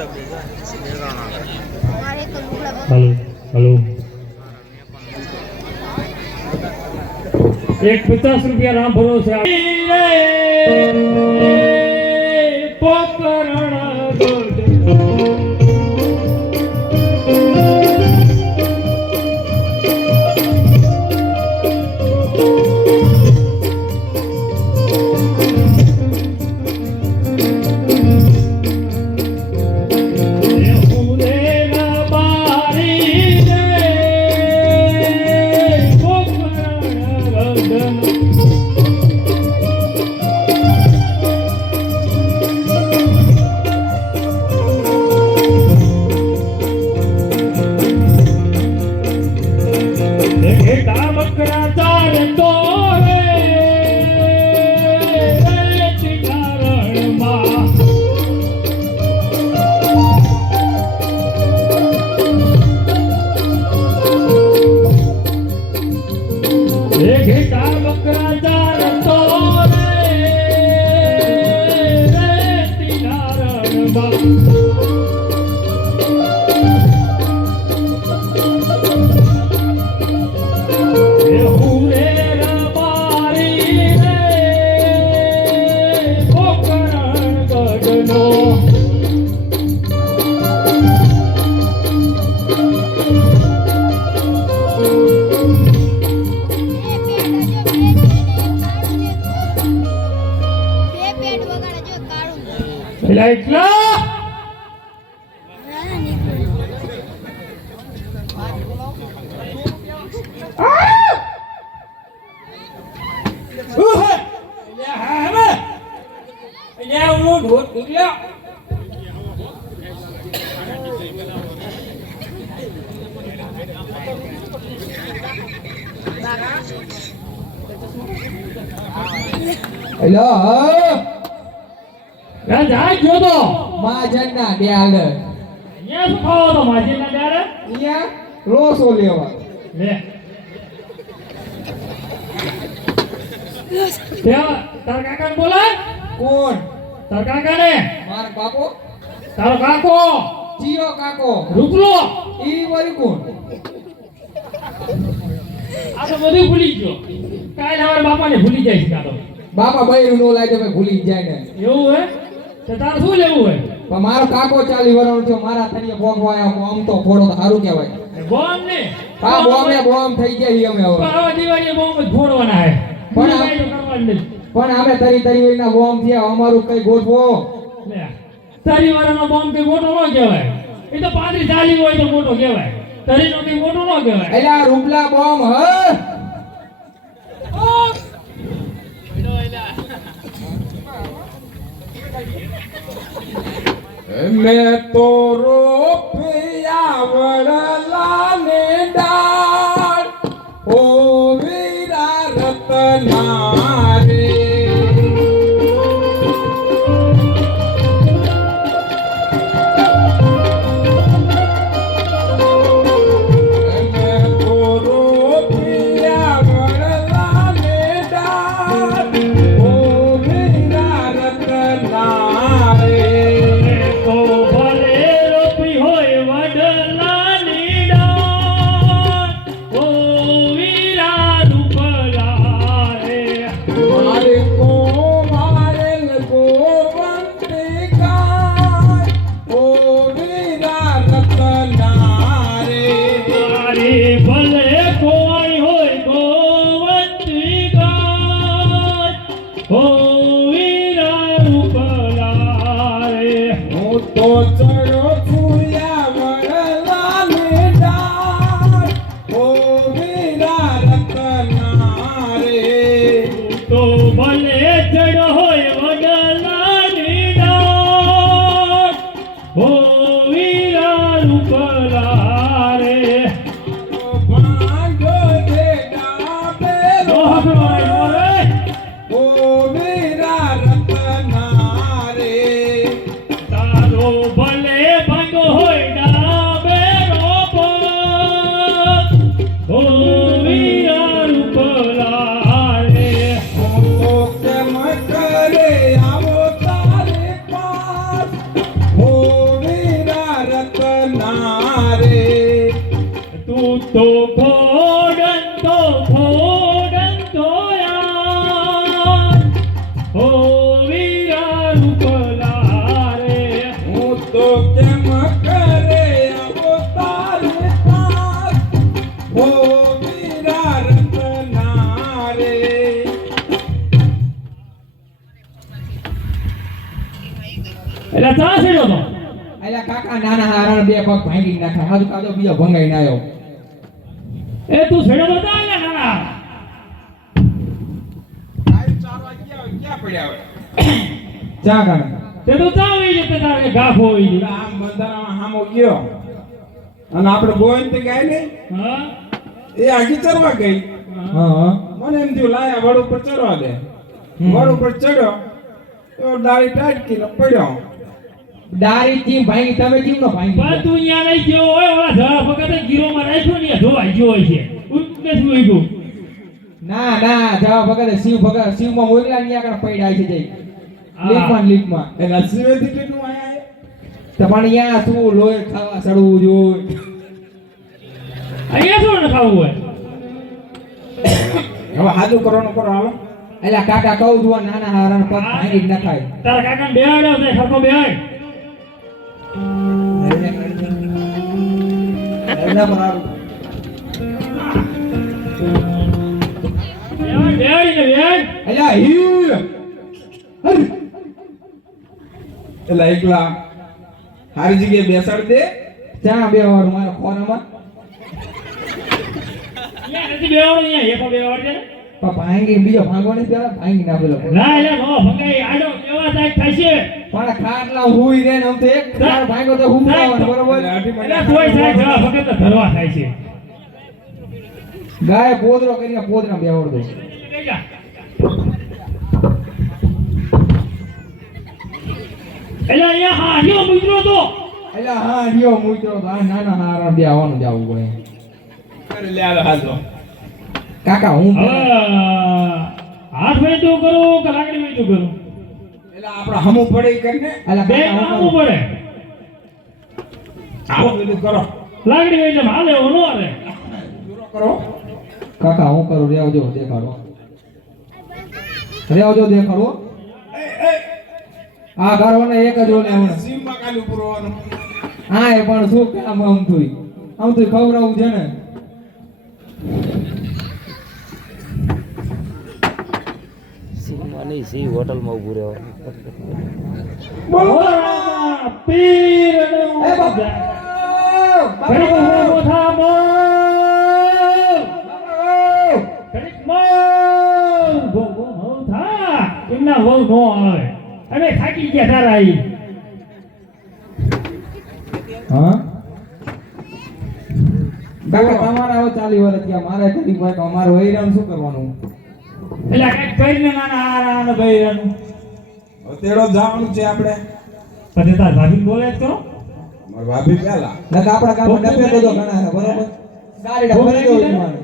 hello hello एक 50 रुपया राम भरोसे એટલા હેલો જા ગયો તો માજનના ડાળ અહીંયા શું ખાવો તો માજીના ડાળ અહીંયા રોસો લેવા લે ત્યાં તાર કાકા બોલાય કોણ તાર કાકા ને માર બાપો તારો કાકો જીઓ કાકો રૂપલો ઈ વરી કોણ આ તો બધું ભૂલી ગયો કાલ હવે બાપાને ભૂલી જાય છે કાતો બાપા બૈરું નો લાગે તો ભૂલી જાય ને એવું હે તો તાર શું લેવું હે પણ મારો કાકો 40 વર્ષનો થયો મારા તરીકે ભોગવાયા આમ તો ફોડો તો સારું કહેવાય બોમ ને હા બોમ થઈ ગયા અમે હવે આવા દિવાળી બોમ જ ફોડવાના હે પણ પણ તો કરવાનું નહીં પણ અમે તરી ના બોમ થયા અમારું કઈ ગોઠવો લે તારી વાળાનો બોમ કે મોટો ન કહેવાય એ તો 35 40 હોય તો મોટો કહેવાય તારીનો કે મોટો ન કહેવાય એલા રૂપલા બોમ હ मैं तो रोपिया वड़ला ने डाल ओ वीरा रतना रे मैं तो रोपिया वड़ला ने डाल ओ वीरा रतना रे એટલે ચા છેડ્યો તો અલ્યા કાકા નાના હારણ બે પગ ભાંગી નાખા હાજુ કાદો બીજો ભંગાઈને આવ્યો એ તું છેડ્યો તો તા ને નાના ક્યાં પડ્યા હોય ચા કાકા તે તો ચા વઈ જતે તારે ગાફો વઈ ગઈ આમ બંધારામાં હામો ગયો અને આપણે ગોવિંદ તો ગાય નહીં હા એ આગી ચરવા ગઈ હા મને એમ થયું લાયા વડ ઉપર ચરવા દે વડ ઉપર ચડ્યો તો ડાળી ટાટકી ને પડ્યો દારી ચીમ ભાંગી તમે ચીમ નો ભાંગી પણ તું અહીંયા નહીં ગયો હોય ઓલા જરા વખતે ગીરોમાં રાખ્યો ને ધોવાઈ ગયો હોય છે ઉઠને શું ગયું ના ના જવા ભગત શિવ માં મોકલા ની આગળ પડ્યા છે જઈ લીપમાં એના સિવેથી કેટલું આયા તો પણ અહીંયા શું લોહી ખાવા સડવું જોઈએ અહીંયા શું ન ખાવું હોય હવે હાજુ કરવાનું કરો હાલો એટલે કાકા કહું છું નાના હારણ પગ ભાંગી જ નખાય તારા કાકાને બેહાડ્યો છે ખરખો બેહાડ એના પર આવું બેહાડીને બેહાડ અલ્યા હીર હર એટલે એકલા સારી જગ્યાએ બેસાડ દે ચા બે વાર મારા ખોરામાં અહીંયા નથી બેહાડો અહીંયા એકો બેહાડ છે પણ ભાંગી બીજો ભાંગો નહીં પેલા ભાંગી નાખેલો ના એટલે નો ભંગાઈ આડો કેવા થાય થશે પણ ખાટલા હુઈ રે ને આમ તો એક ખાટ ભાંગો તો હું બરોબર એટલે કોઈ થાય જવા વખત તો ધરવા થાય છે ગાય પોદરો કરીને પોદરા બેવડ દો એટલે અહીંયા હા લ્યો મિત્રો તો એટલે હા લ્યો મૂચરો તો આ નાના હારા બે આવવાનું જાવું પડે અરે લે હાલો હાલો કાકા હું હવે હાથ વેચું કરું કે લાકડી વેચું કરું એટલે આપણે હમું પડે ઈ કરીને અલા બે કાકા કામ હું પડે આવો બધું કરો લાકડી વેચે હાલે એવો નો હાલે પૂરો કરો કાકા હું કરું રેવજો દેખાડો રેવજો દેખાડો આ ઘરવાને એક જ ઓલે હમણાં સીમમાં કાલું પૂરવાનું હા એ પણ શું કામ આમ તું ખવડાવું છે ને સિંહમાંની સી હોટલમાં ઊભું રહેવાનું બોલો પીર એ બાપા ઘડીક ઊભો થા ઘડીક બહુ થા એમના બહુ નો આવે અમે થાકી ગયા તારા ઈ હા કાકા તમારા હવે 40 વર્ષ ગયા મારે કદી ભાઈ અમારે વૈરામ શું કરવાનું એટલે કઈક કરીને નાના હારા ભાઈ તેડો જવાનું છે આપણે પછી તાર ભાભી બોલે જ કરો મારા ભાભી પહેલા નકા આપણા ગામમાં ડબ્બે બધો ઘણા છે બરોબર ગાડી ડબ્બે દો ઈમાન